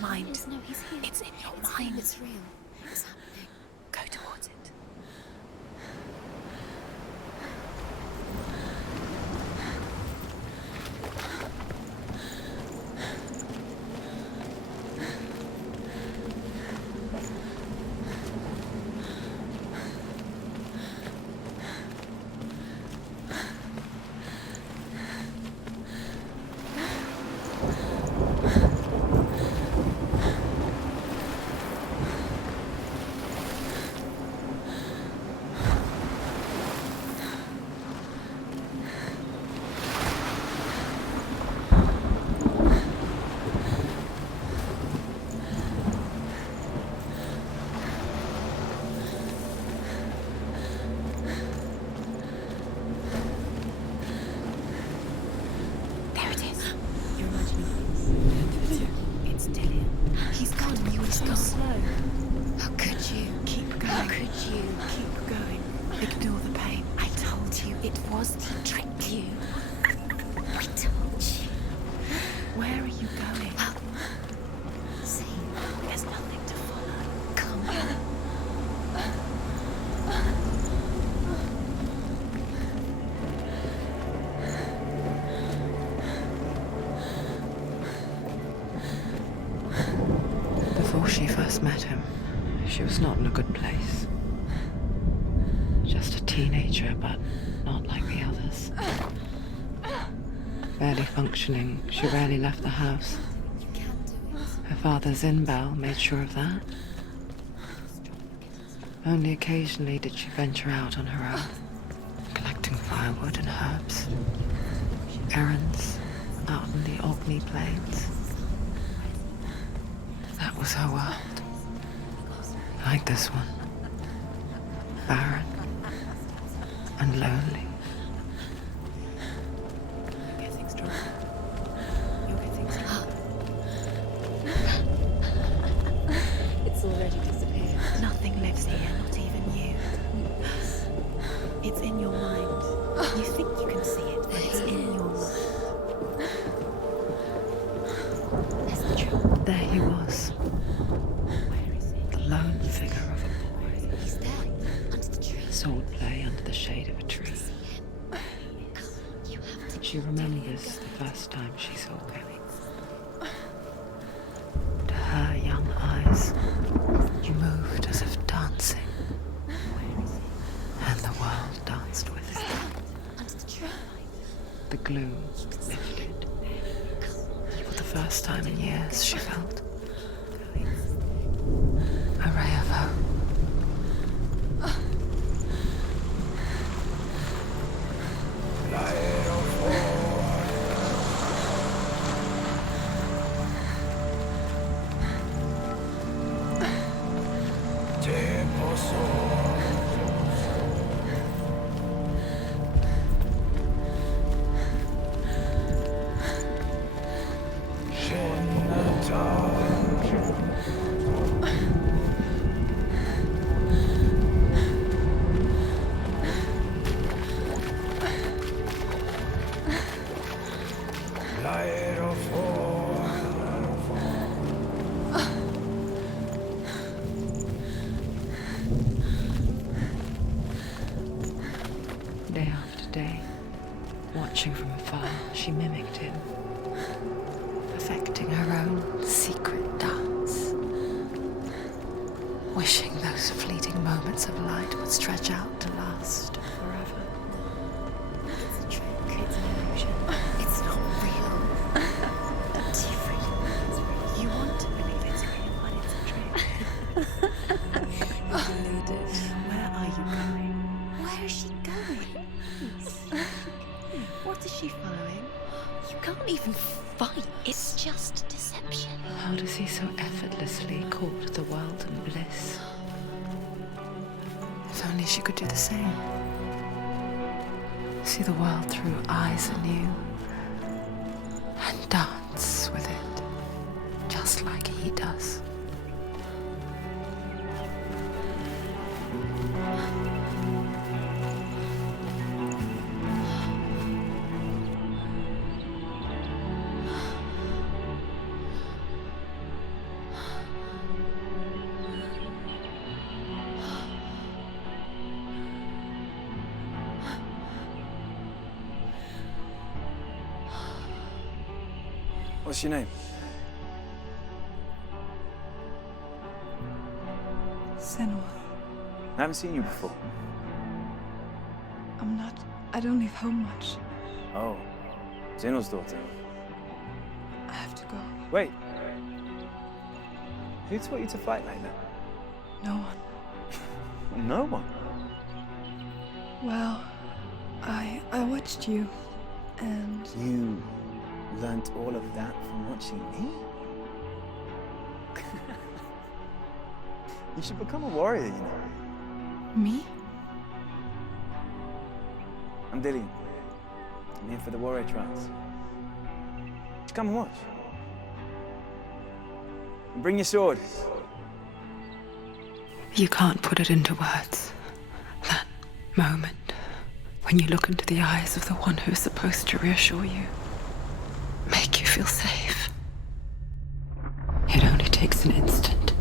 mind. No, he's here. It's in your It's mind. Real. It's real. It's happening. Go towards it. Before she first met him, she was not in a good place. Just a teenager, but not like the others. Barely functioning, she rarely left the house. Her father's in-bell made sure of that. Only occasionally did she venture out on her own, collecting firewood and herbs. Errands out in the Orkney Plains. That was her world. Like this one. Barren and lonely. You're getting stronger. You're getting stronger. It's already disappeared. Nothing lives here, not even you. It's in your mind. You think you can see it, but it's in your mind. That's the truth. There he was. Where is it? The lone figure of a boy. He's there, under the tree. Swordplay under the shade of a tree. You have to. She remembers the first time she saw him. To her young eyes, he moved as if dancing. And the world danced with him. Under the tree. The gloom lifted. For the first time in years, she felt a ray of hope. Day after day, watching from afar, she mimicked him, perfecting her own secret dance, wishing those fleeting moments of light would stretch out to last forever. It's a trick. It's an illusion. It's not real. Do you really? You want to believe it's real, but it's a trick. Where are you going? Where is she going? What is she following? You can't even fight. It's just deception. How does he so effortlessly court the world and bliss? If only she could do the same. See the world through eyes anew and dance with it, just like he does. What's your name? Senua. I haven't seen you before. I don't leave home much. Oh, Zeno's daughter. I have to go. Wait. Who taught you to fight like that? No one. No one. Well, I watched you, and You learnt all of that from watching me? You should become a warrior, you know. me? I'm Dillian. I'm here for the warrior trials. Just come and watch. And bring your sword. You can't put it into words. That moment when you look into the eyes of the one who's supposed to reassure you, make you feel safe. It only takes an instant.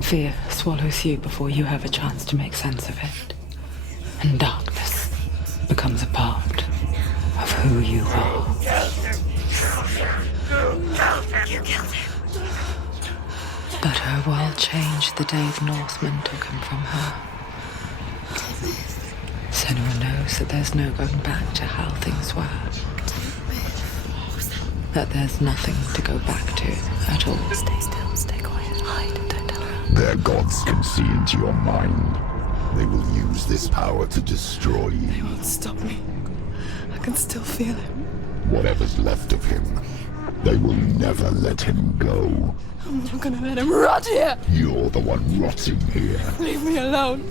Fear swallows you before you have a chance to make sense of it. And darkness becomes a part of who you are. You killed him. But her world changed the day the Northmen took him from her. Senua knows that there's no going back to how things were. That there's nothing to go back to at all. Stay still, stay quiet, hide, don't tell her. Their gods can see into your mind. They will use this power to destroy They you. won't stop me. I can still feel him. Whatever's left of him, they will never let him go. I'm not gonna let him rot here! You're the one rotting here. Leave me alone!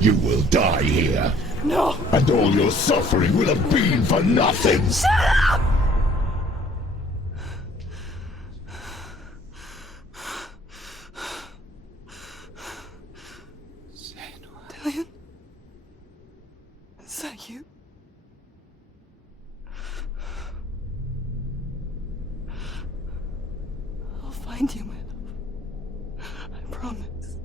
You will die here. No! And all your suffering will have been for nothing. Shut up! Dillian? Is that you? I'll find you, my love. I promise.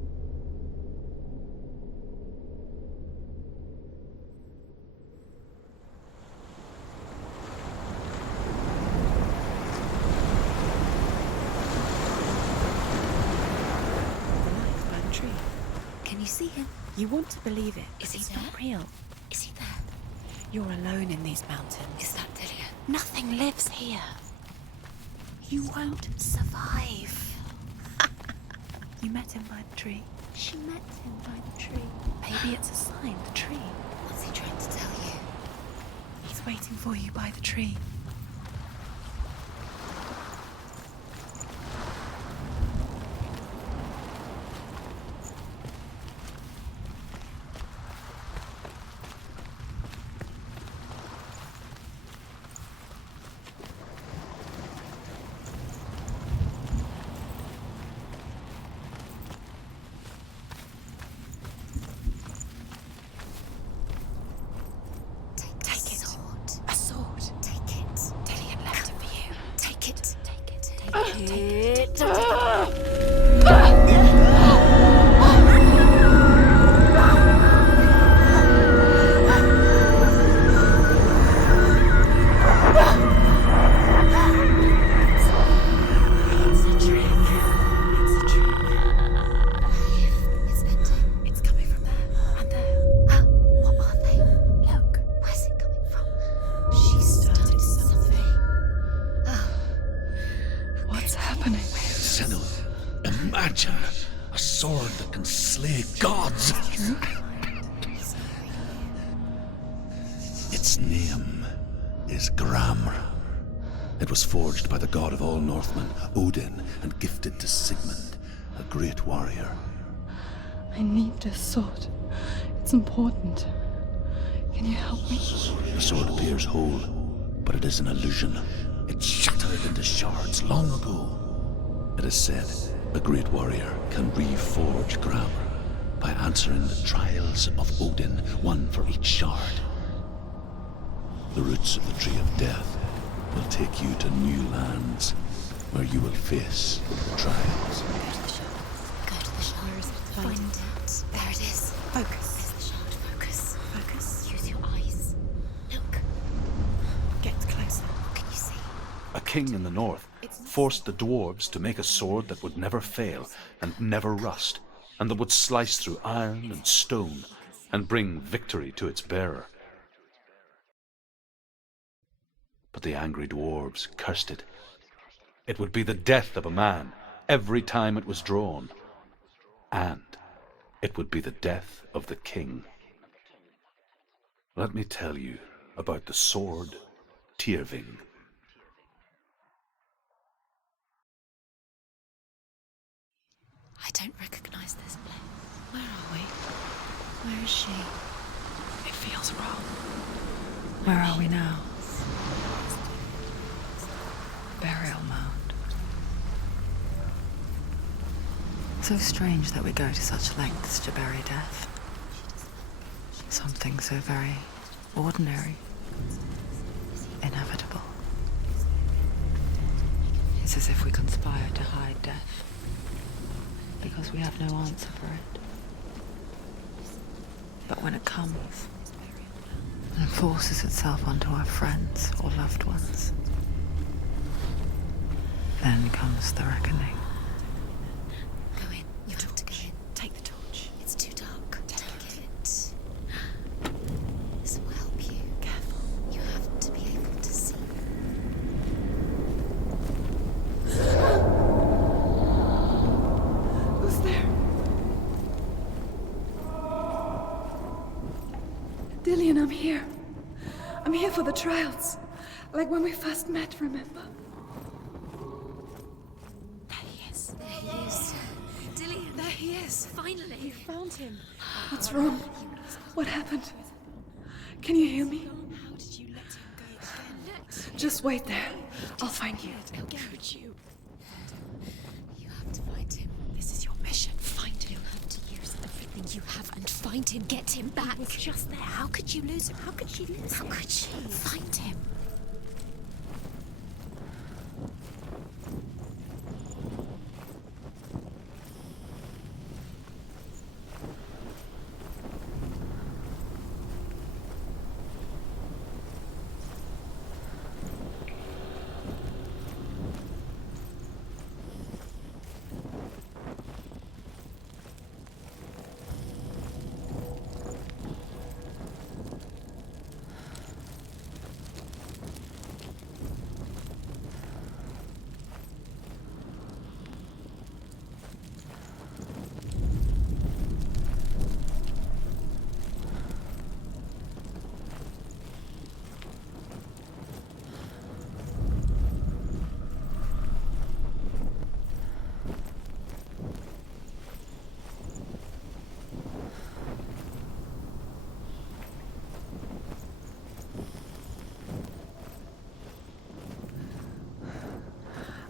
The light by the tree. Can you see him? You want to believe it, Is but he he's there? not real. Is he there? You're alone in these mountains. Is that Dillian? Nothing lives here. You won't survive. You met him by the tree. She met him by the tree. Maybe it's a sign, the tree. What's he trying to tell you? He's waiting for you by the tree. Take it. Sword. A sword. Take it. Dillian left it for you. Take it. Take it. Take it. It's a trick. It's a trick. It's ending. It's coming from there and there. Oh, what are they? Look. Where's it coming from? She started something. Oh. What's happening? Senua, imagine a sword that can slay gods. Its name is Gramr. It was forged by the god of all Northmen, Odin, and gifted to Sigmund, a great warrior. I need this sword. It's important. Can you help me? The sword appears whole, but it is an illusion. It shattered into shards long ago. It is said a great warrior can reforge Gramr by answering the trials of Odin, one for each shard. The roots of the Tree of Death will take you to new lands where you will face trials. Go to the shard. Find it. There it is. Focus. There's the shard. Focus. Focus. Use your eyes. Look. Get closer. What can you see? A king in the north, forced the dwarves to make a sword that would never fail and never rust, and that would slice through iron and stone and bring victory to its bearer. But the angry dwarves cursed it. It would be the death of a man every time it was drawn, and it would be the death of the king. Let me tell you about the sword Tyrving. I don't recognize this place. Where are we? Where is she? It feels wrong. Where are we now? Burial mound. So strange that we go to such lengths to bury death. Something so very ordinary, inevitable. It's as if we conspire to hide death, because we have no answer for it. But when it comes and forces itself onto our friends or loved ones, then comes the reckoning. Go in. You have to go in. Take the torch. It's too dark. Take it. This will help you. Careful. You have to be able to see. Who's there? Dillian, I'm here. I'm here for the trials. Like when we first met, remember? There he is. There he is. Dillian. There he is. Finally. You found him. What's wrong? What happened? Can you hear me? How did you let him go again? Just wait there. I'll find you. How could you? You have to find him. This is your mission. Find him. You have to use everything you have and find him. Get him back. He was just there. How could you lose him? How could she lose him? How could she? Find him.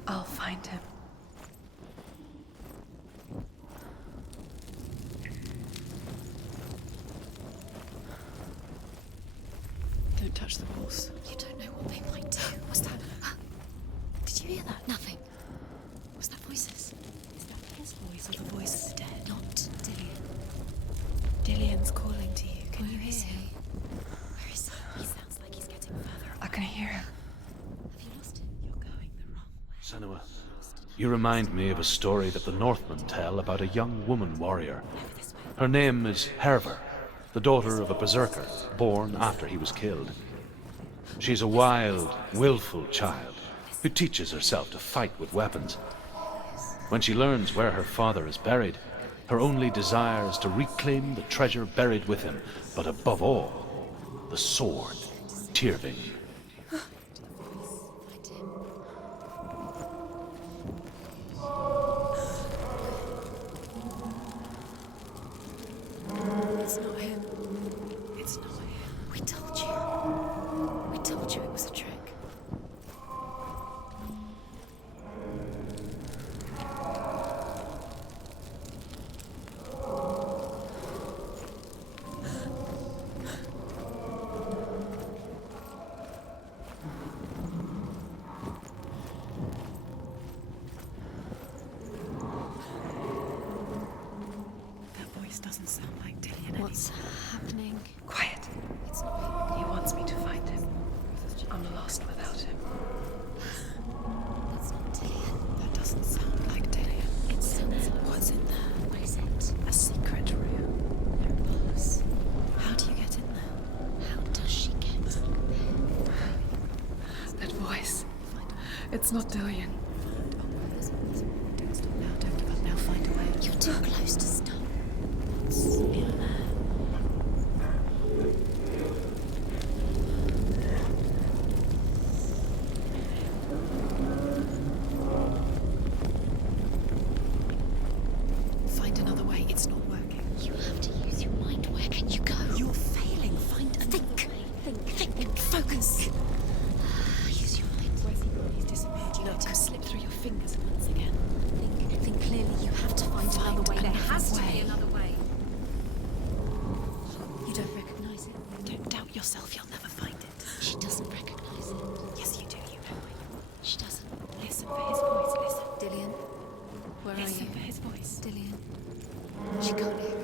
I'll find him. Don't touch the walls. You don't know what they might do. What's that? Did you hear that? Nothing. Was that voices? Is that his voice or the voice of the dead? Not Dillian. Dillian's calling to you. Can you hear him? Where is he? He sounds like he's getting further. I can hear him. Have you lost him? You're going the wrong way. Senua, you remind me of a story that the Northmen tell about a young woman warrior. Her name is Hervor, the daughter of a berserker born after he was killed. She's a wild, willful child who teaches herself to fight with weapons. When she learns where her father is buried, her only desire is to reclaim the treasure buried with him, but above all, the sword, Tyrving. It's not him. It's not him. We told you. We told you it was a trick. That voice doesn't sound like Dillian. What's happening? Quiet. It's not him. He wants me to find him. I'm lost without him. That's not Dillian. It's not Dillian. Don't stop now, don't give up now, find a way. You're too close to stop. What's in there? Find another way, it's not working. You have to use your mind. Where can you go? You're failing, find a Think. Think, focus. Use your mind. Where's he gone? He's disappeared. You let him slip through your fingers once again. Think clearly. You have to find another way. There has to be another way. You don't recognize it. Don't doubt yourself, you'll never find it. She doesn't recognize it. Yes, you do, you know where you are. She doesn't. Listen for his voice, listen. Dillian, where are Listen you? for his voice. Dillian. She can't hear.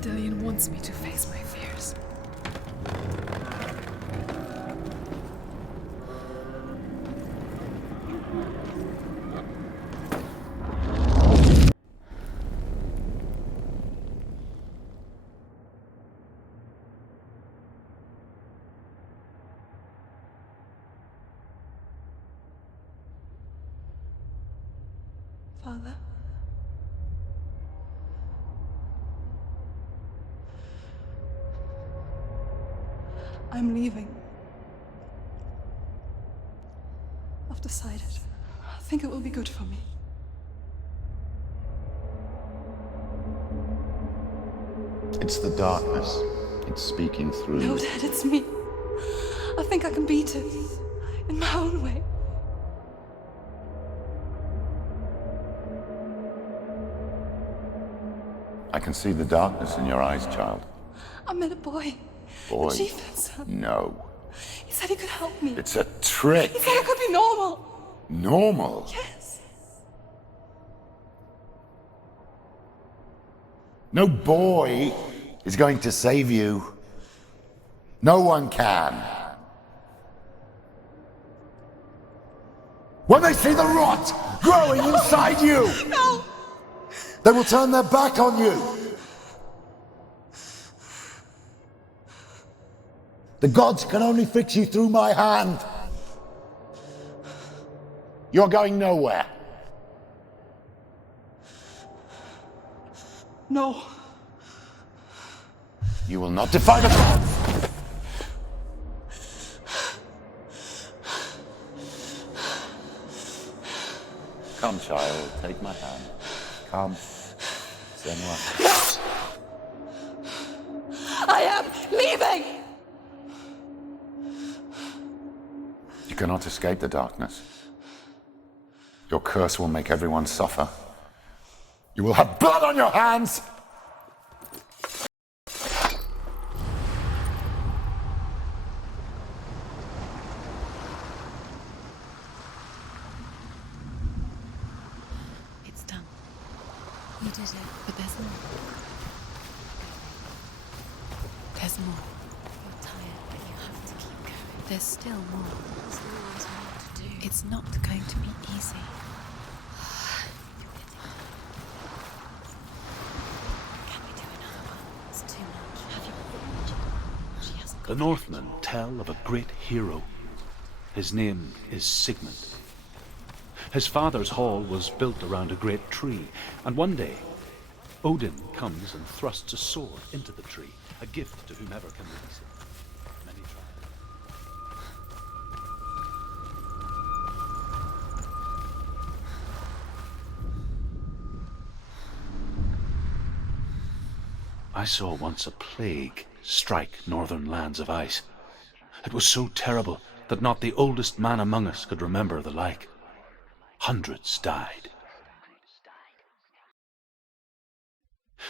Dillian wants me to face my fears. Father? I'm leaving. I've decided. I think it will be good for me. It's the darkness. It's speaking through No, you. Dad, it's me. I think I can beat it. In my own way. I can see the darkness in your eyes, child. I met a boy. Boy. The chief and son. No. He said he could help me. It's a trick. He said I could be normal. Normal. Yes. No boy is going to save you. No one can. When they see the rot growing inside you, no, they will turn their back on you. The gods can only fix you through my hand. You're going nowhere. No. You will not defy the gods. Come, child, take my hand. Come, Senuas. I am leaving! You cannot escape the darkness. Your curse will make everyone suffer. You will have blood on your hands! It's done. You did it, but there's more. There's more. You're tired, but you have to keep going. There's still more. There's always more to do. It's not going to be easy. Can we do another one? It's too much. Have you thought? She hasn't The Northmen tell of a great hero. His name is Sigmund. His father's hall was built around a great tree, and one day, Odin comes and thrusts a sword into the tree, a gift to whomever can release it. Many try. I saw once a plague strike northern lands of ice. It was so terrible that not the oldest man among us could remember the like. Hundreds died.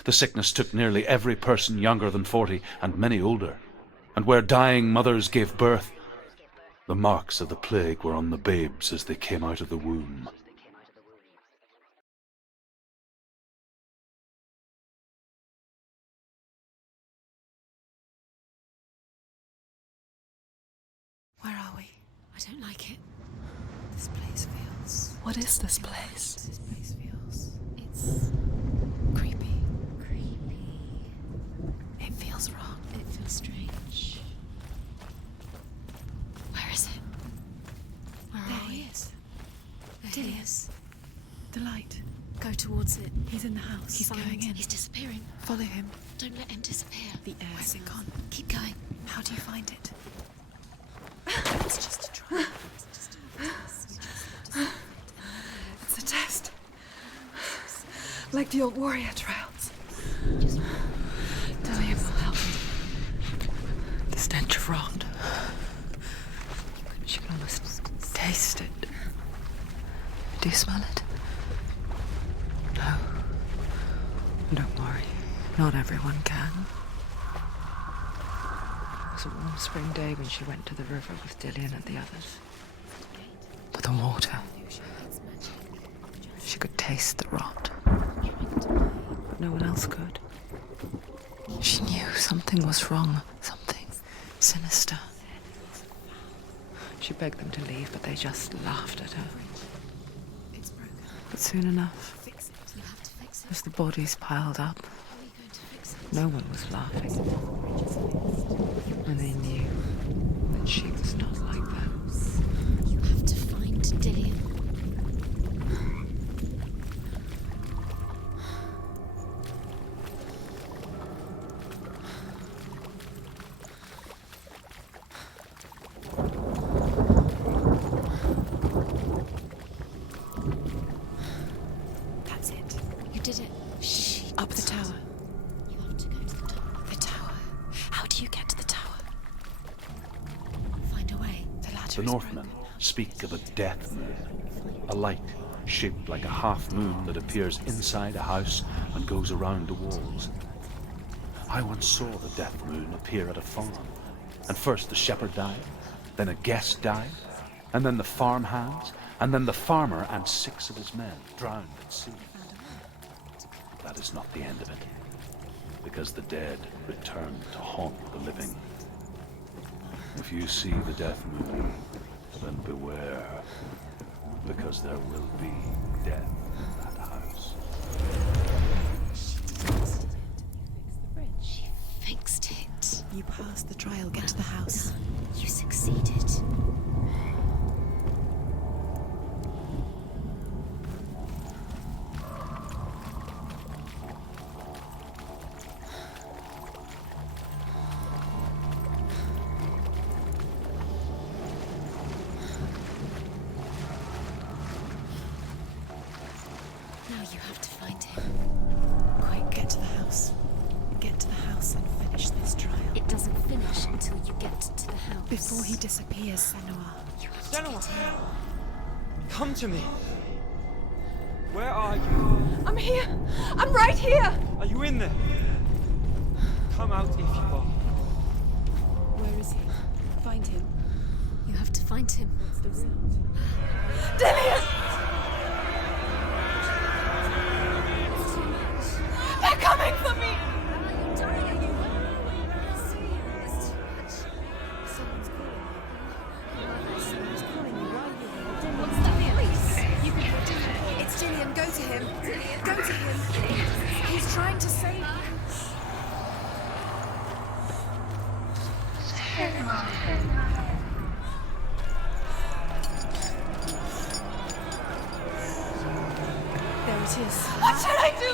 The sickness took nearly every person younger than 40 and many older, and where dying mothers gave birth, the marks of the plague were on the babes as they came out of the womb. Where are we? I don't like it. This place feels... What is this place? This place feels... It's... creepy. Creepy. It feels wrong. It feels strange. Where is it? Where are we? There he is. There he is. The light. Go towards it. He's in the house. He's going in. He's disappearing. Follow him. Don't let him disappear. The air. Where's it gone? Keep going. How do you find it? It's just a try. It's just a test. It's a test. Like the old warrior trials. Dillian will help me. The stench of rot. She can almost taste it. Do you smell it? No. Don't worry. Not everyone can. It was a warm spring day when she went to the river with Dillian and the others. But the water... She could taste the rot. No one else could. She knew something was wrong. Something sinister. She begged them to leave, but they just laughed at her. But soon enough, as the bodies piled up, no one was laughing. And they knew that she was not like them. You have to find Dillian. That's it. You did it. Shh. Up the tower. You have to go to the top. The tower. How do you get to the tower? Find a way. The ladder The Northmen speak of a death moon, a light shaped like a half moon that appears inside a house and goes around the walls. I once saw the death moon appear at a farm, and first the shepherd died, then a guest died, and then the farm hands, and then the farmer and 6 of his men drowned at sea. That is not the end of it. because the dead return to haunt the living. If you see the death moon, then beware, because there will be death in that house. She fixed it. You passed the trial. Get to the house. You succeeded. Now you have to find him. Quick, get to the house. Get to the house and finish this trial. It doesn't finish until you get to the house. Before he disappears, Senua. You have Senua! to get him. Come to me! Where are you? I'm here! I'm right here! Are you in there? Come out if you are. Where is he? Find him. You have to find him. What's the sound? Dillian! They're coming for me! It's Dillian. Go to him. Go to him. He's trying to save you. There it is. What should I do?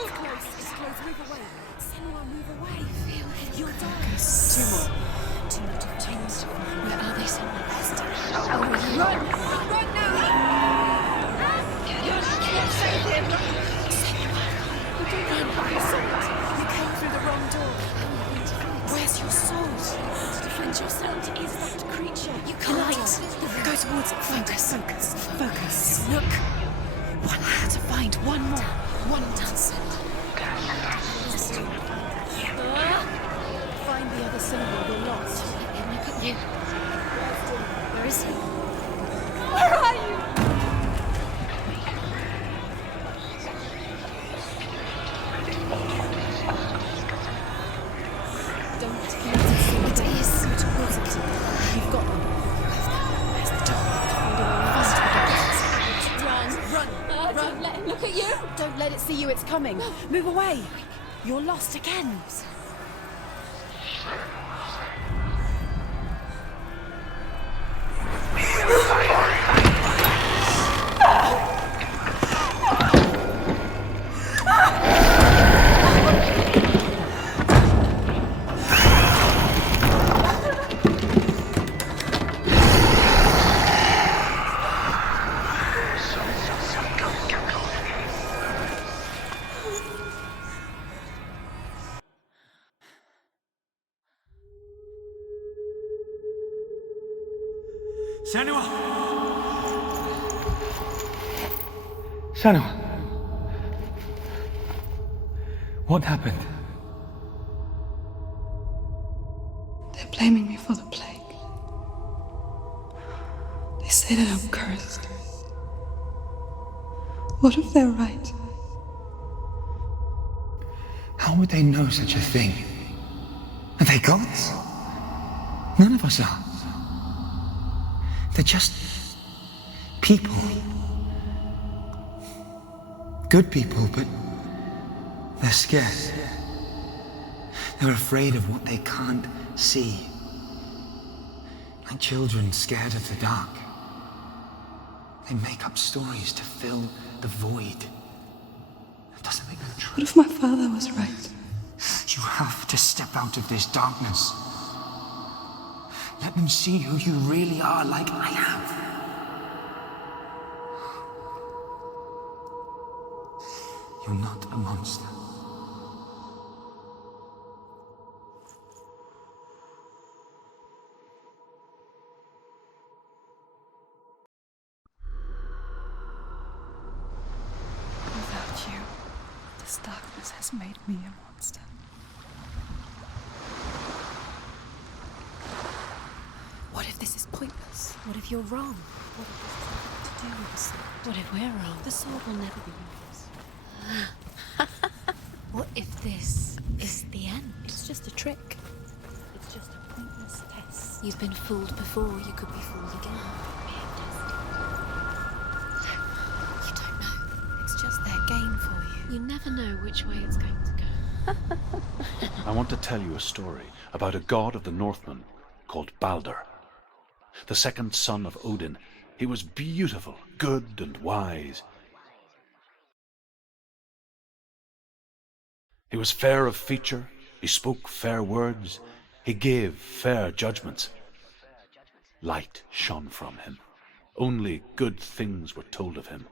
It's close. Move away. Senua, move away. Feel it. You'll die. Two more to change. Where are they, Senuas? Run! Run now! Save him! You came through the wrong door. Where's your sword? To defend yourself. What is that creature? You can't. Go towards it. Focus. Look. One had to find one more. One dance. Find the other symbol. We're lost. Look at you. Where is he? Where are you? Don't let it see. It is. Go towards it. You've got them. Where's the door? Run. Don't let him look at you. Don't let it see you. It's coming. Move away. You're lost again. Senua! Senua! What happened? They're blaming me for the plague. They say that I'm cursed. What if they're right? How would they know such a thing? Are they gods? None of us are. They're just people. Good people, but they're scared. They're afraid of what they can't see. Like children scared of the dark. They make up stories to fill the void. That doesn't make them true. What if my father was right? You have to step out of this darkness. Let them see who you really are, like I have. You're not a monster. Without you, this darkness has made me a monster. What if this is pointless? What if you're wrong? What if this has nothing to do with the sword? What if we're wrong? The sword will never be yours. What if this is the end? trick. It's just a pointless test. You've been fooled before, you could be fooled again. You don't know. It's just their game for you. You never know which way it's going to go. I want to tell you a story about a god of the Northmen called Balder. The second son of Odin. He was beautiful, good and wise. He was fair of feature, he spoke fair words, he gave fair judgments. Light shone from him. Only good things were told of him.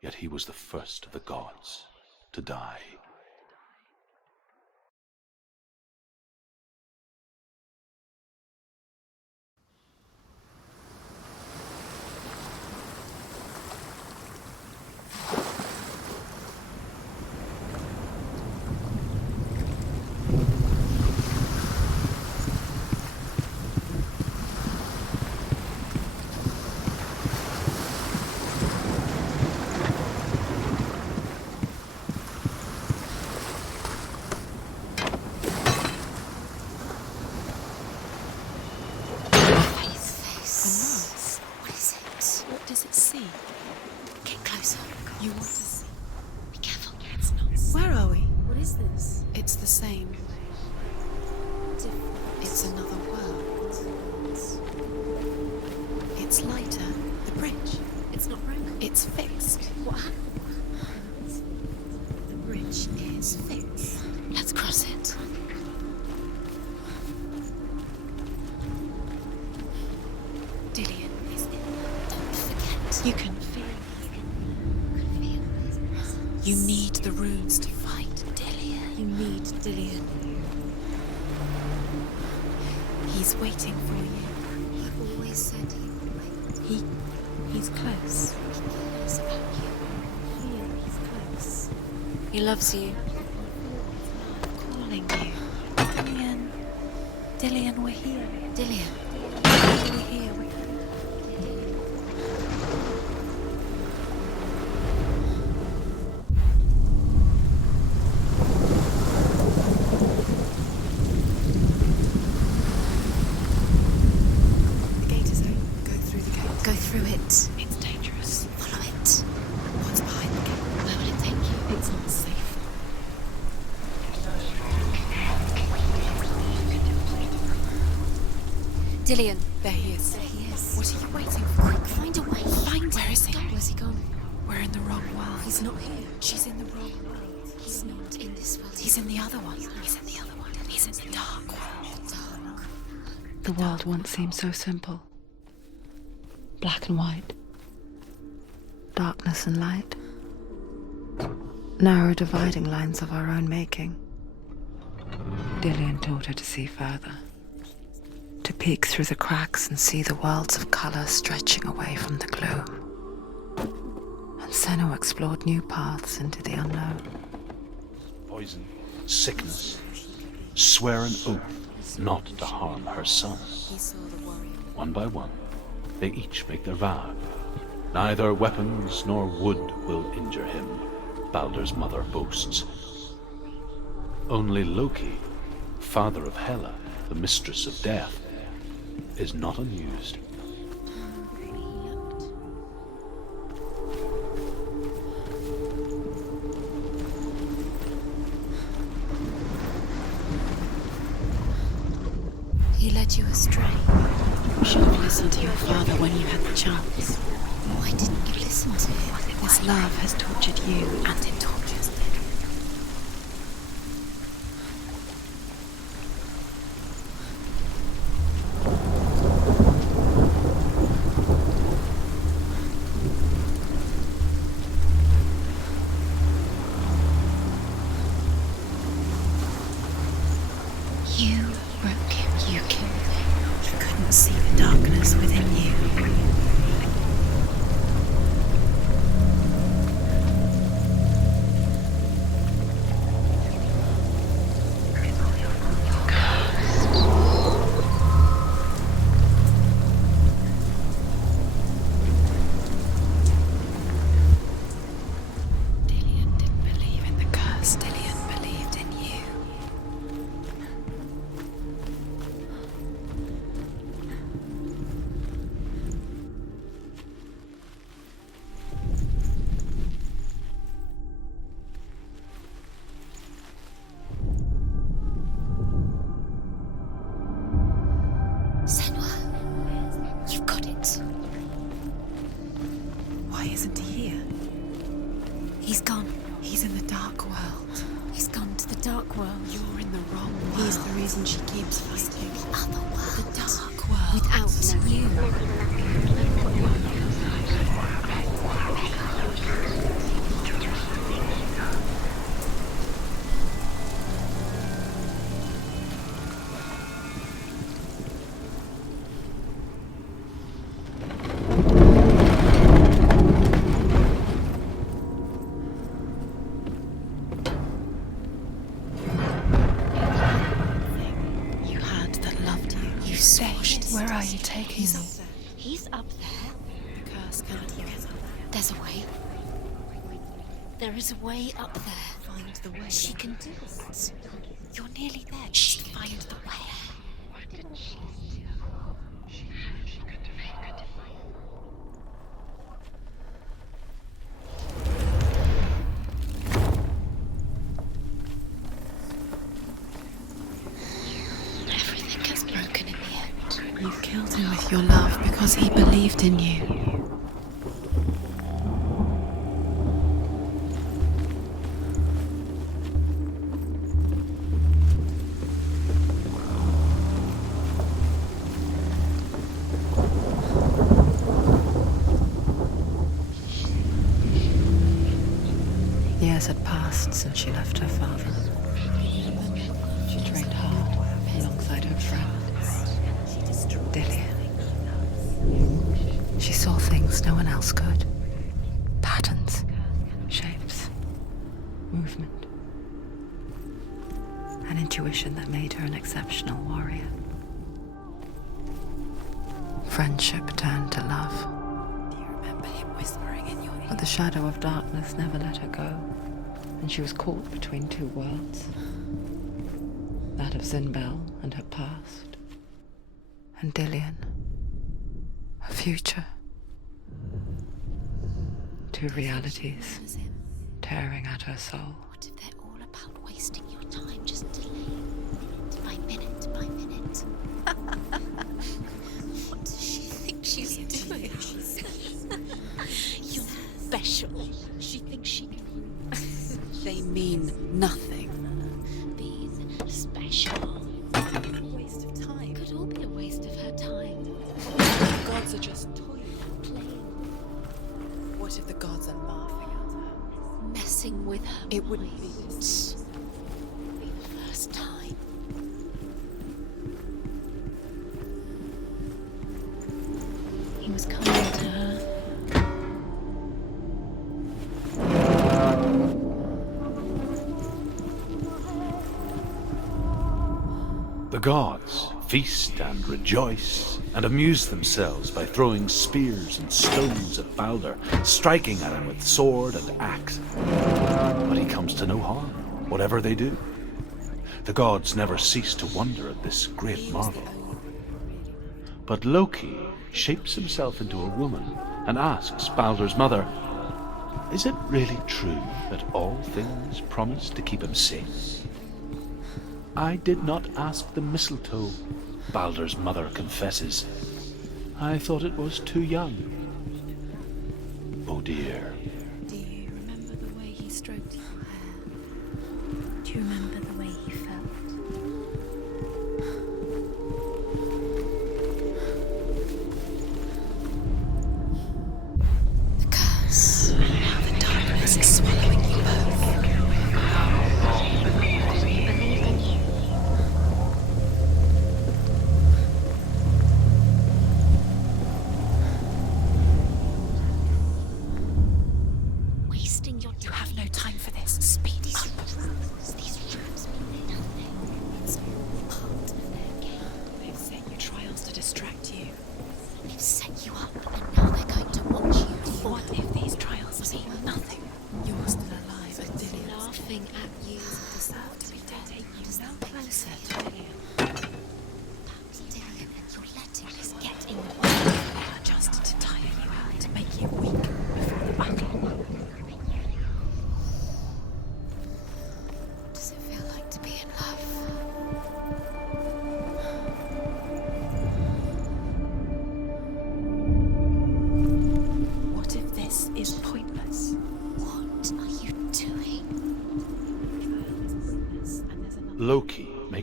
Yet he was the first of the gods to die. He loves you. Calling you. Dillian. Dillian, we're here. Dillian. We're here. The gate is open. Go through the gate. Go through it. It's dangerous. Follow it. What's behind the gate? Where will it take you? It's not safe. Dillian. There he is. There he is. What are you waiting for? Quick, find a way. Find Where is he? Where's he gone? We're in the wrong world. He's not here. She's in the wrong world. He's not in this world. He's in the other one. He's in the other one. He's in the dark world. Dark. The world once seemed so simple. Black and white. Darkness and light. Narrow dividing lines of our own making. Dillian taught her to see further. To peek through the cracks and see the worlds of color stretching away from the gloom. And Senua explored new paths into the unknown. Poison, sickness. Swear an oath not to harm her son. One by one, they each make their vow. Neither weapons nor wood will injure him, Balder's mother boasts. Only Loki, father of Hela, the mistress of death, is not amused. He led you astray. You should have listened to your father when you had the chance. Why didn't you listen to him? This love has tortured you, and it tortures them. You broke him. You killed him. You couldn't see the darkness within you. Dillian didn't believe in the curse. Dillian believed in you. isn't he here? He's gone. He's in the dark world. He's gone to the dark world. You're in the wrong world. He's the reason she keeps fighting. The other world. The dark world. Without you. You had that loved you. You saved. Where are you taking me? He's up there. Curse can't get up there. There's a way. There is a way up there. Find the way. She can do it. You're nearly there. Just find the way. Everything gets broken in the end. You killed him with your love because he believed in you. Years had passed since she left her father. She trained hard alongside her friend, Dillian. She saw things no one else could. Patterns, shapes, movement. An intuition that made her an exceptional warrior. Friendship turned to love. Do you remember him whispering in your ear? But the shadow of darkness never let her go, and she was caught between two worlds. That of Zinbel and her past, and Dillian, her future. Two realities tearing at her soul. What if they're all about wasting your time, just delaying it by minute by minute? What does she think she's doing? You're special. She thinks she can. They mean nothing. Being special. A waste of time. Could all be a waste of her time. The gods are just toying. Playing. What if the gods are laughing at her? Messing with her. It wouldn't be mind. this. Be the first time. He was coming to her. The gods feast and rejoice and amuse themselves by throwing spears and stones at Baldur, striking at him with sword and axe. But he comes to no harm, whatever they do. The gods never cease to wonder at this great marvel. But Loki shapes himself into a woman and asks Baldur's mother, "Is it really true that all things promise to keep him safe?" "I did not ask the mistletoe," Baldur's mother confesses. "I thought it was too young." Oh dear. Do you remember the way he stroked your hair? Do you remember the way he felt? The curse. How the darkness is swallowing you both.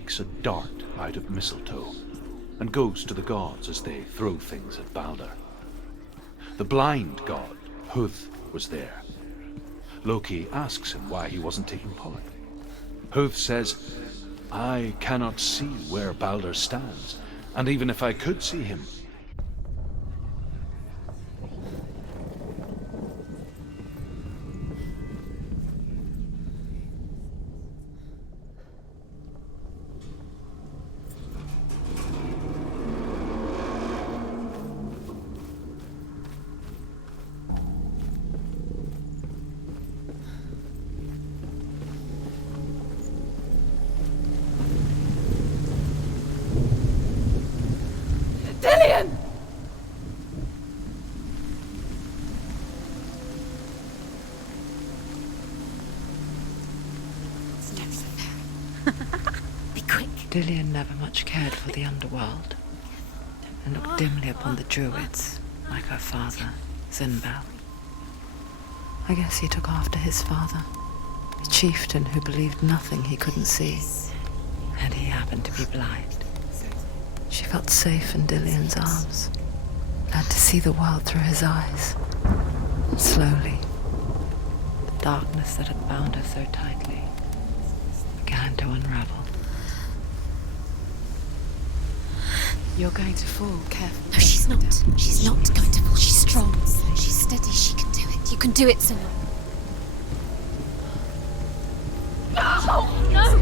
makes a dart out of mistletoe and goes to the gods as they throw things at Balder. The blind god, Huth, was there. Loki asks him why he wasn't taking part. Huth says, "I cannot see where Balder stands, and even if I could see him, Dillion never much cared for the underworld, and looked dimly upon the druids, like her father, Zinbal. I guess he took after his father, a chieftain who believed nothing he couldn't see, and he happened to be blind. She felt safe in Dillion's arms, learned to see the world through his eyes, and slowly, the darkness that had bound her so tightly began to unravel. You're going to fall, careful. No, she's not. She's not going to fall. She's strong. She's steady. She can do it. You can do it, Senua. No! No!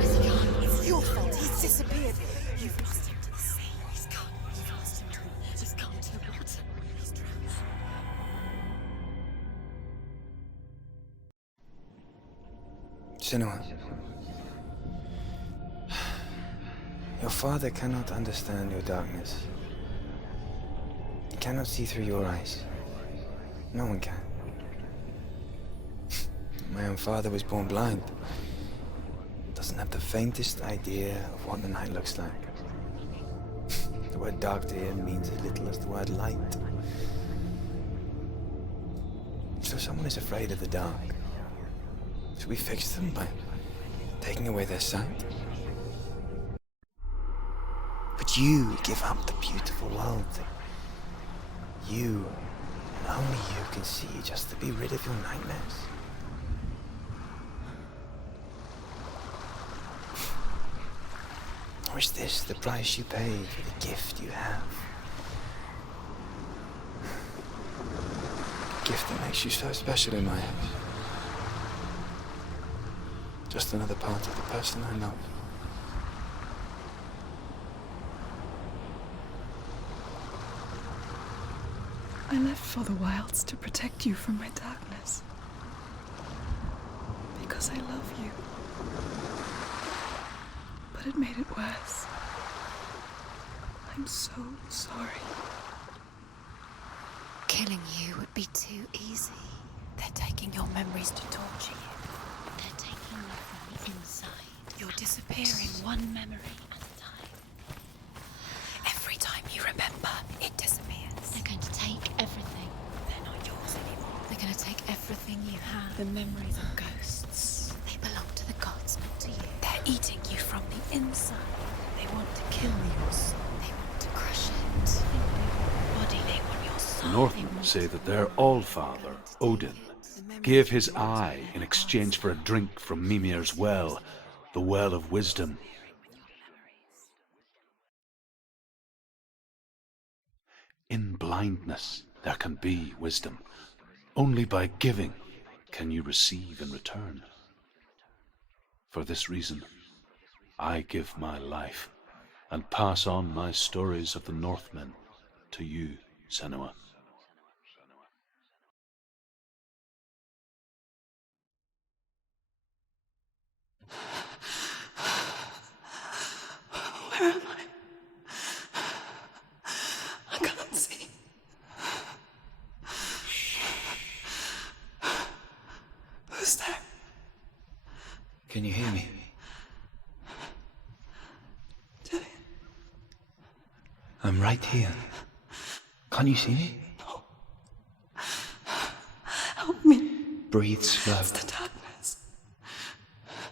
It's your fault. He's disappeared. You've lost him to the sea. He's gone. You've lost him to the... He's gone to the water. He's drowned. Senua. Your father cannot understand your darkness. He cannot see through your eyes. No one can. My own father was born blind. Doesn't have the faintest idea of what the night looks like. The word dark to him means as little as the word light. So if someone is afraid of the dark, should we fix them by taking away their sight? But you give up the beautiful world. You, and only you, can see just to be rid of your nightmares. Or is this the price you pay for the gift you have? A gift that makes you so special in my eyes. Just another part of the person I love. I left for the wilds to protect you from my darkness. Because I love you. But it made it worse. I'm so sorry. Killing you would be too easy. They're taking your memories to torture you. They're taking you from the inside. You're disappearing one memory at a time. Every time you remember, it disappears. They're going to take everything. They're not yours anymore. They're going to take everything you have. The memories are ghosts. They belong to the gods, not to you. They're eating you from the inside. They want to kill your soul. They want to crush it. They want your body. They want your soul. the Northmen say that their Allfather, Odin, gave his eye in exchange for a drink from Mimir's well, the Well of Wisdom. In blindness, there can be wisdom. Only by giving can you receive in return. For this reason, I give my life and pass on my stories of the Northmen to you, Senua. Where am I? I can't see. Who's there? Can you hear me? Dillion. I'm right here. Can't you see me? No. Help me. Breathe slow. It's the darkness.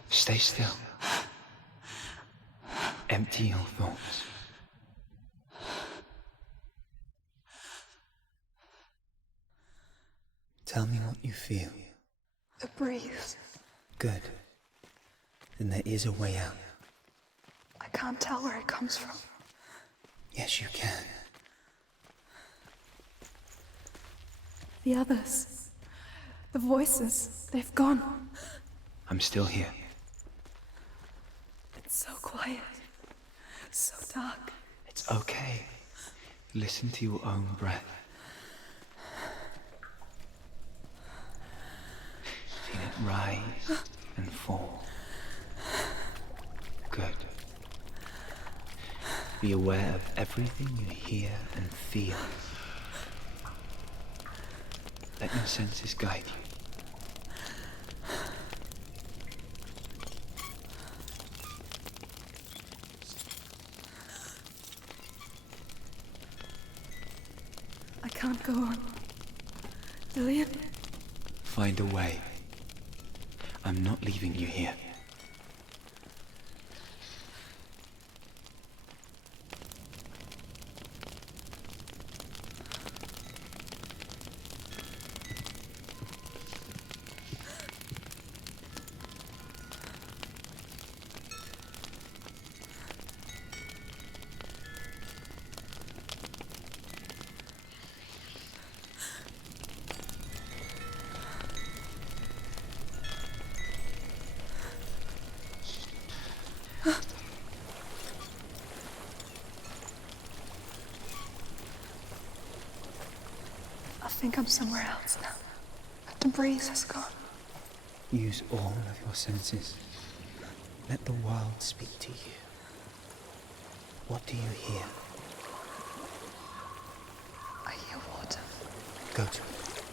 Stay still. Empty your thoughts. Tell me what you feel. The breeze. Good. Then there is a way out. I can't tell where it comes from. Yes, you can. The others. The voices. They've gone. I'm still here. It's so quiet. So dark. It's okay. Listen to your own breath. Feel it rise and fall. Good. Be aware of everything you hear and feel. Let your senses guide you. I can't go on. Lillian? Find a way. I'm not leaving you here. I think I'm somewhere else now. The breeze has gone. Use all of your senses. Let the world speak to you. What do you hear? I hear water. Go to it.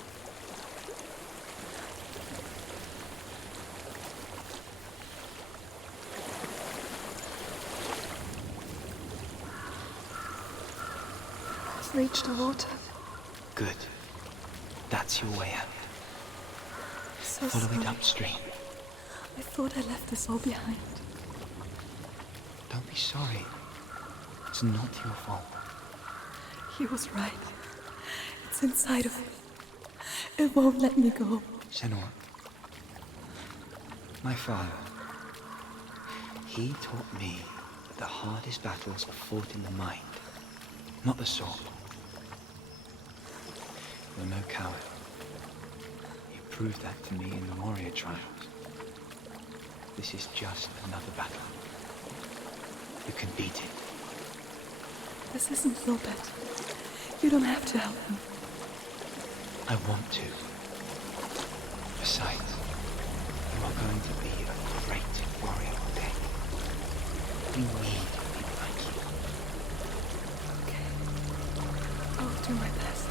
I've reached the water. Good. That's your way out. So Follow sorry. it upstream. I thought I left this all behind. Don't be sorry. It's not your fault. He was right. It's inside of me. It won't let me go. Senua. My father. He taught me that the hardest battles are fought in the mind, not the sword. You're no coward. You proved that to me in the warrior trials. This is just another battle. You can beat it. This isn't your bet. You don't have to help him. I want to. Besides, you are going to be a great warrior one day. We need people like you. Okay. I'll do my best.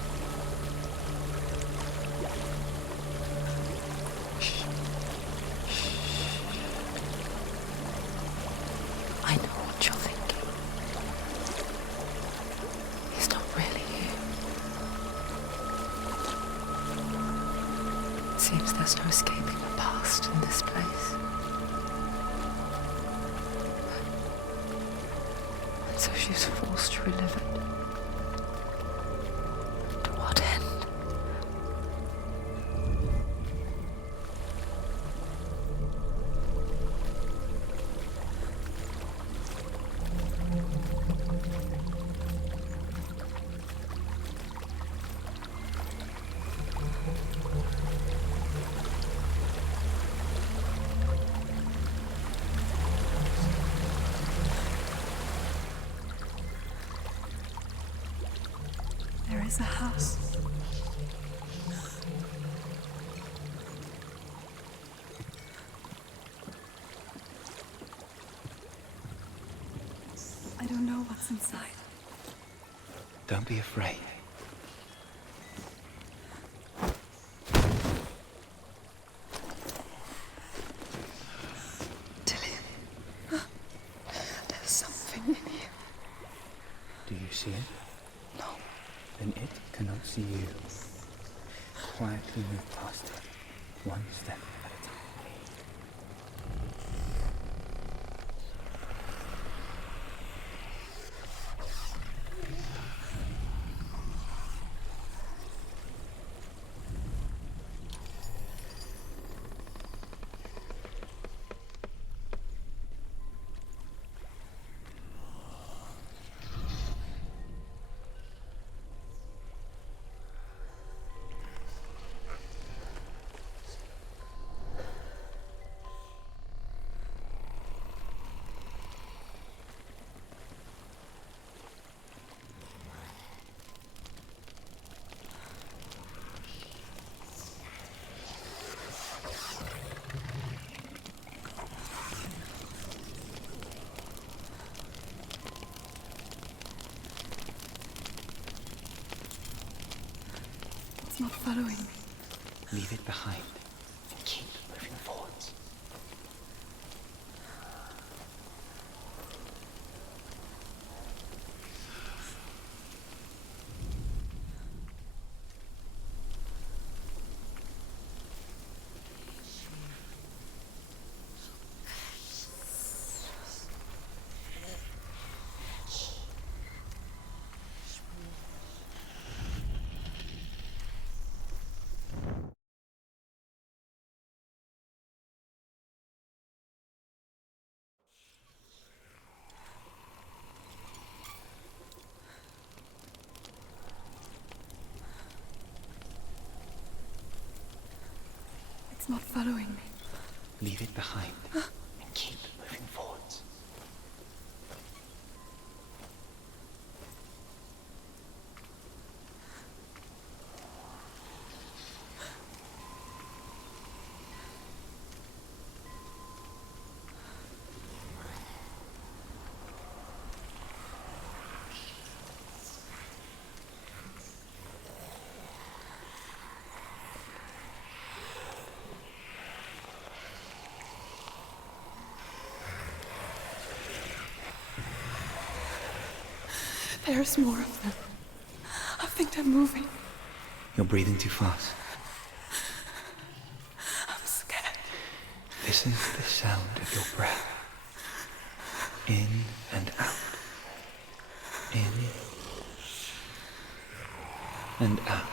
I know what you're thinking. He's not really here. Seems there's no escaping the past in this place. And so she's forced to relive it. To what end? There is a house. I don't know what's inside. Don't be afraid. There's something in here. Do you see it? No. Then it cannot see you. Quietly move past it, one step at a time. It's not following me. Leave it behind and keep moving forwards. It's not following me. Leave it behind and keep moving forwards. There's more of them. I think they're moving. You're breathing too fast. I'm scared. This is the sound of your breath. In and out. In and out.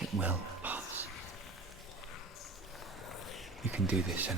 It will pass. You can do this, Senua.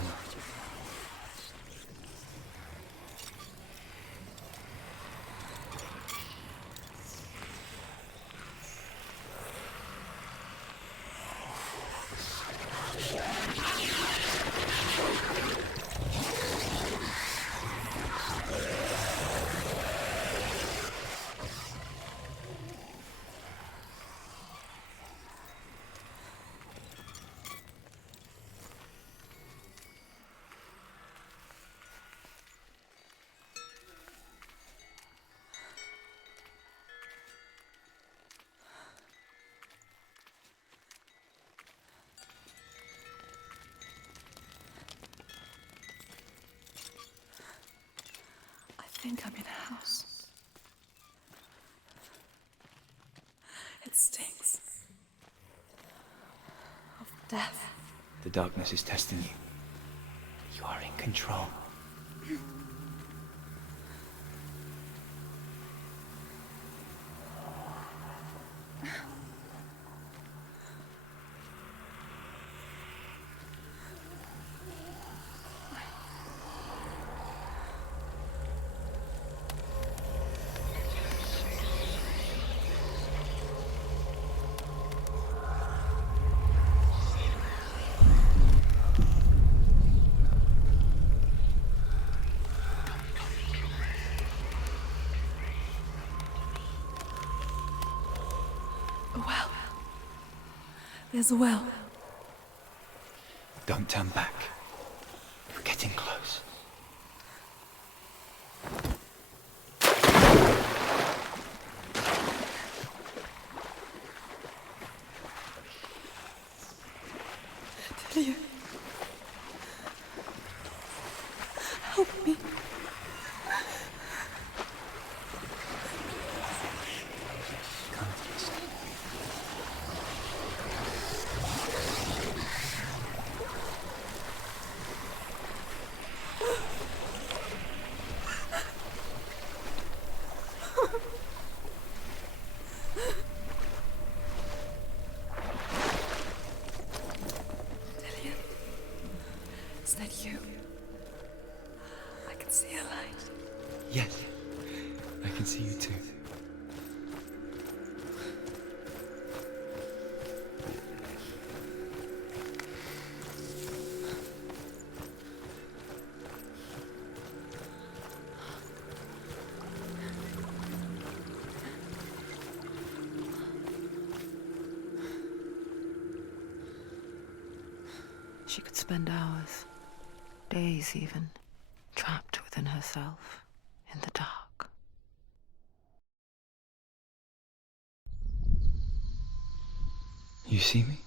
I think I'm in a house. It stinks of death. The darkness is testing you. You are in control. A well. There's a well. Don't turn back. You're getting close. Delia. Help me. Is that you? I can see a light. Yes, I can see you too. She could spend hours, days even, trapped with within herself, in the dark. You see me?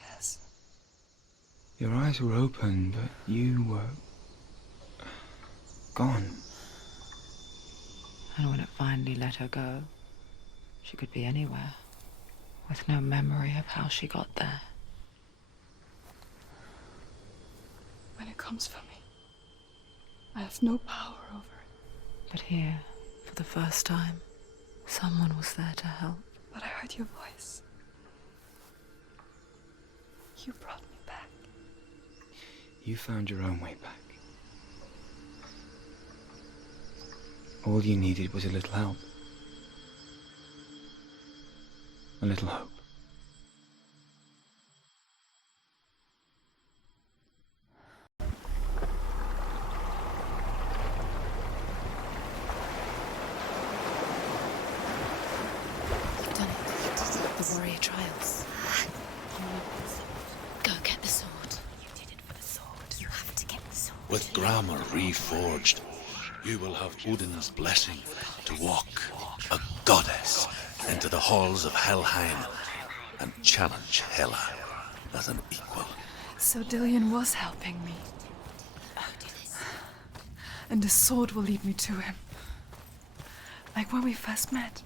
Yes. Your eyes were open, but you were gone. And when it finally let her go, she could be anywhere, with no memory of how she got there. When it comes for me, I have no power over it. But here, for the first time, someone was there to help. But I heard your voice. You brought me back. You found your own way back. All you needed was a little help. A little hope. You've done it. The warrior trials. Go get the sword. You did it for the sword. You have to get the sword. With grammar reforged, you will have Odin's blessing to walk, a goddess, into the halls of Helheim and challenge Hela as an equal. So Dillion was helping me. And the sword will lead me to him. Like when we first met.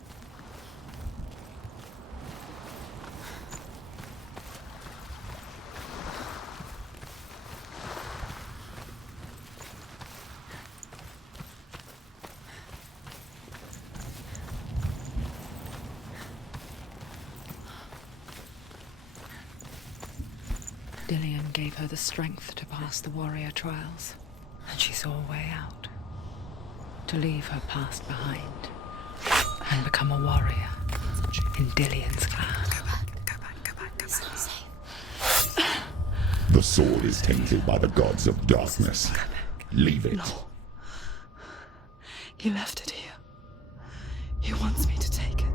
Dillion gave her the strength to pass the warrior trials, and she saw a way out. To leave her past behind and become a warrior in Dillion's clan. Go back. It's not safe. The sword is tainted by the gods of darkness. Leave it. No. He left it here. He wants me to take it.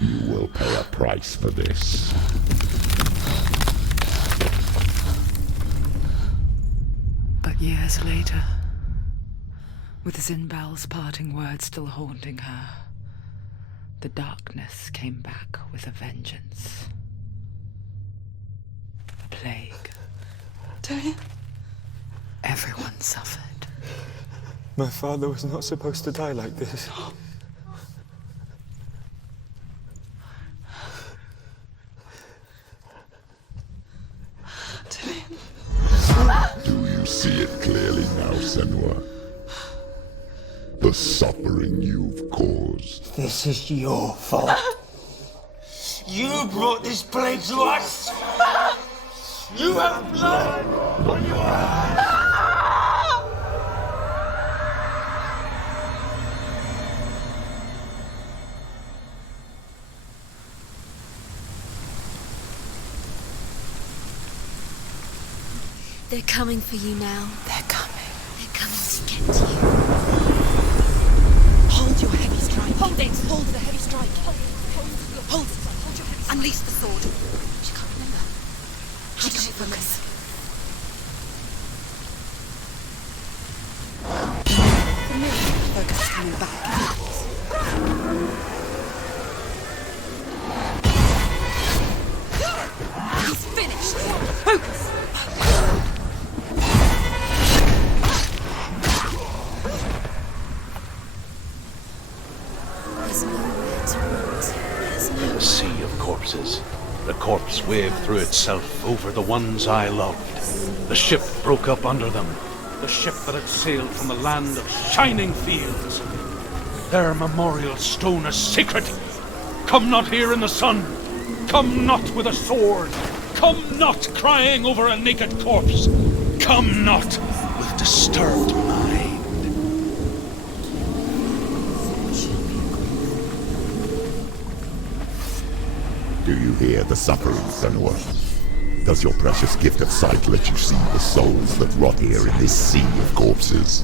You will pay a price for this. But years later, with Zinbal's parting words still haunting her, the darkness came back with a vengeance. A plague. Dillion? Everyone suffered. My father was not supposed to die like this. Do you see it clearly now, Senua? The suffering you've caused. This is your fault. You brought this plague to us! You have blood on your hands! They're coming for you now. They're coming. They're coming to get you. Hold your heavy strike. Hold it. Hold the heavy strike. Hold it. Hold your heavy strike. Unleash the sword. She can't remember. How does she focus? Focus is coming back. He's finished. Focus. There's nowhere to run. There's no A sea of corpses. The corpse waved through itself over the ones I loved. The ship broke up under them. The ship that had sailed from the land of shining fields. Their memorial stone is sacred. Come not here in the sun. Come not with a sword. Come not crying over a naked corpse. Come not with disturbed mind. Do you hear the suffering, Senua? Does your precious gift of sight let you see the souls that rot here in this sea of corpses?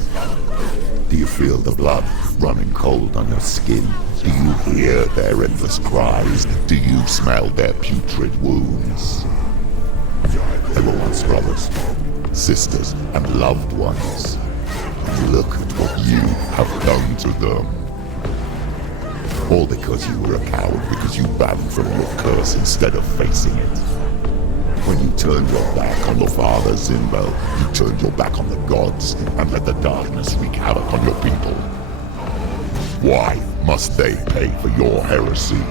Do you feel the blood running cold on your skin? Do you hear their endless cries? Do you smell their putrid wounds? They were once brothers, sisters, and loved ones. Look at what you have done to them. All because you were a coward, because you ran from your curse instead of facing it. When you turned your back on your father Zimbo, you turned your back on the gods and let the darkness wreak havoc on your people. Why must they pay for your heresy?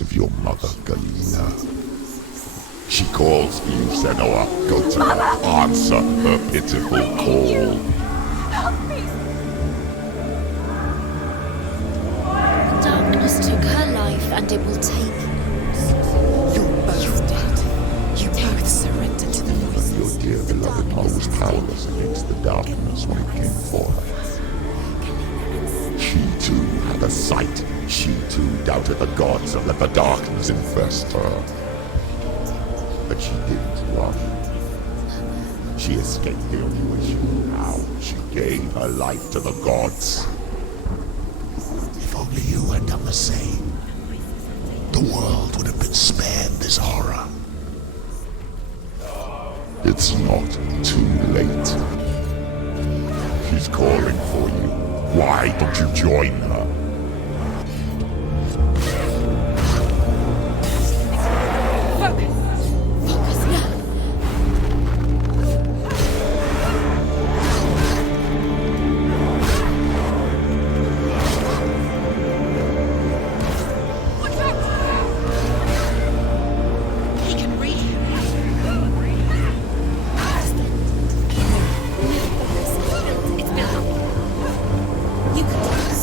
Of your mother, Galena. She calls for you, Senua. Go to her. Answer her pitiful call. Help me! Darkness took her life, and it will take yours. You're both dead. You both surrendered to the voices. Your dear beloved mother was powerless against the darkness when it came for her. She too had a sight. She too doubted the gods and let the darkness infest her. But she didn't run. She escaped the only way she knew how. She gave her life to the gods. If only you had done the same, the world would have been spared this horror. It's not too late. She's calling for you. Why don't you join her? You can do this.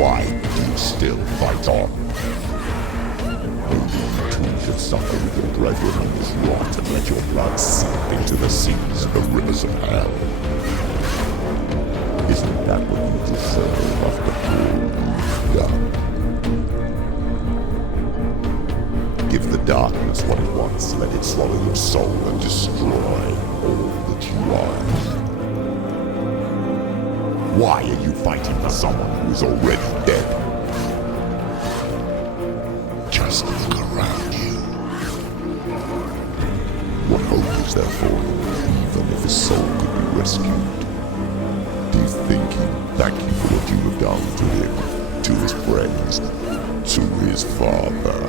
Why do you still fight on? Maybe you too should suffer with your brethren in this rot and let your blood seep into the seas and the rivers of hell. Isn't that what you deserve after all you've done? Give the darkness what it wants, let it swallow your soul and destroy all that you are. Why are you fighting for someone who is already dead? Just look around you. What hope is there for him, even if his soul could be rescued? Do you think he'd thank you for what you have done to him, to his friends, to his father?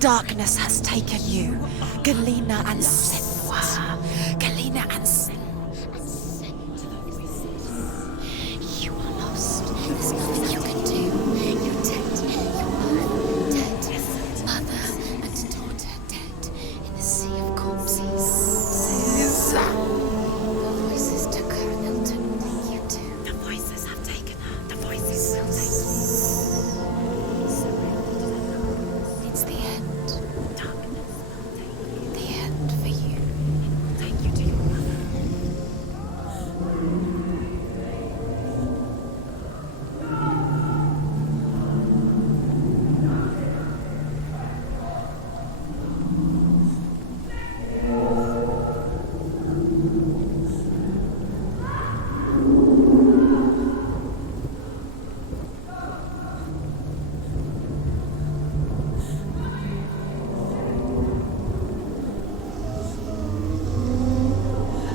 Darkness has taken you, Galena and Senuas. Galena and Senuas. You are lost. There's nothing you can do. You're dead. You're dead. Mother and daughter dead in the sea of corpses. The voices took her and they'll take you too. The voices have taken her. The voices will take you. It's the end.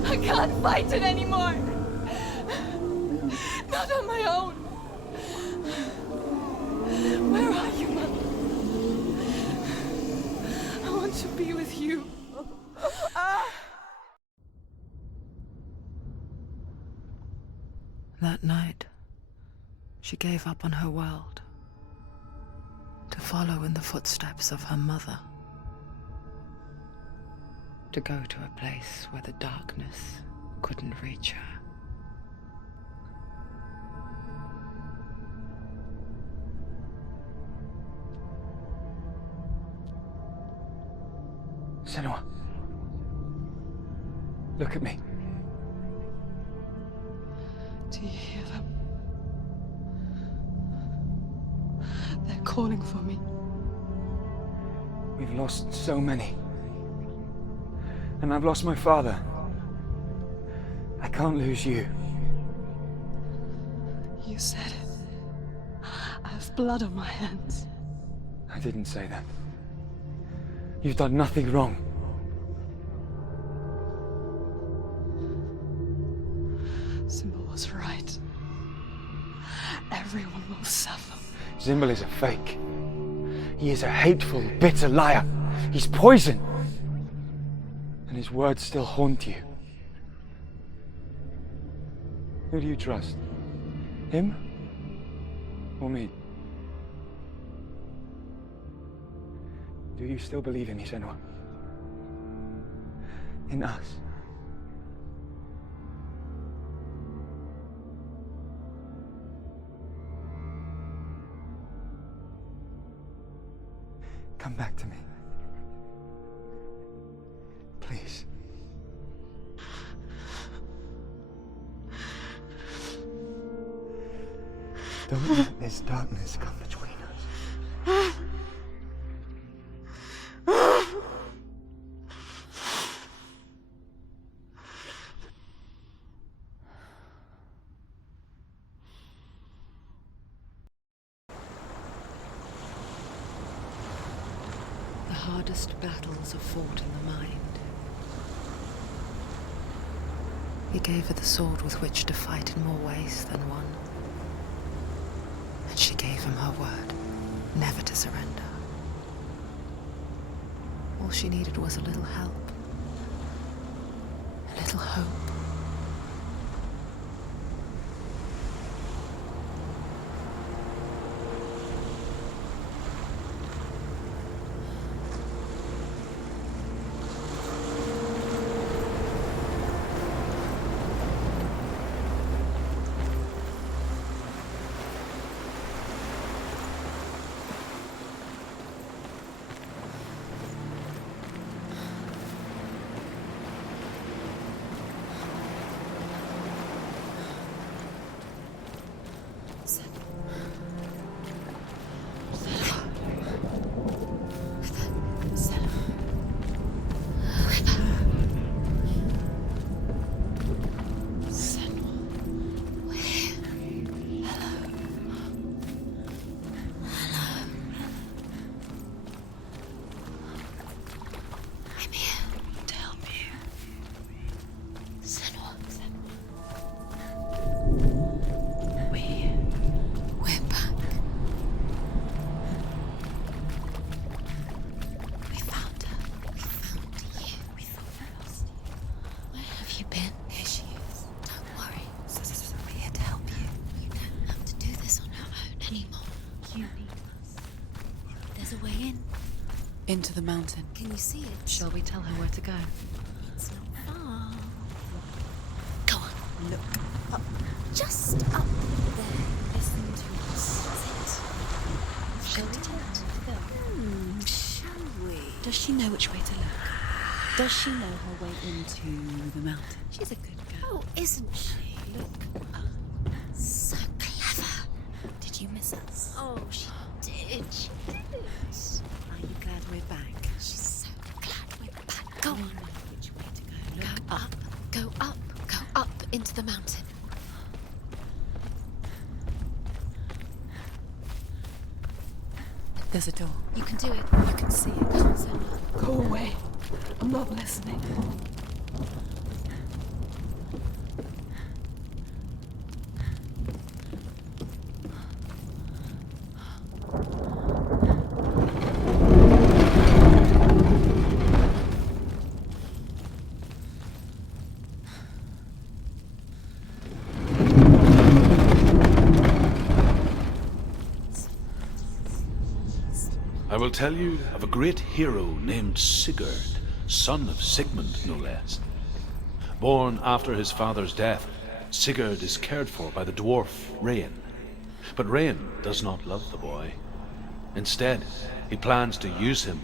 I can't fight it anymore. Not on my own. Where are you, Mother? I want to be with you. That night, she gave up on her world to follow in the footsteps of her mother. To go to a place where the darkness couldn't reach her. Senua, look at me. Do you hear them? They're calling for me. We've lost so many. And I've lost my father. I can't lose you. You said it. I have blood on my hands. I didn't say that. You've done nothing wrong. Symbol was right. Everyone will suffer. Symbol is a fake. He is a hateful, bitter liar. He's poison. And his words still haunt you. Who do you trust? Him? Or me? Do you still believe in me, Senua? In us? Come back to me. Please. Don't let this darkness come between us. The hardest battles are fought in the mind. He gave her the sword with which to fight in more ways than one. And she gave him her word, never to surrender. All she needed was a little help. little hope. Into the mountain. Can you see it? Shall we tell her where to go? It's not far. Go on, look up. Just up there. Listen to us. Shall we tell her where to go? Shall we? Does she know which way to look? Does she know her way into the mountain? She's a good girl. Oh, isn't she? Look up. So clever. Did you miss us? Oh, she did. She did. Are you glad we're back? She's so glad we're back. Go on. Which way to go? Go Look up. Go up. Go up into the mountain. There's a door. You can do it. You can see it. Come on, Senua. Go away. I'm not listening. I will tell you of a great hero named Sigurd, son of Sigmund, no less. Born after his father's death, Sigurd is cared for by the dwarf Rain. But Rain does not love the boy. Instead, he plans to use him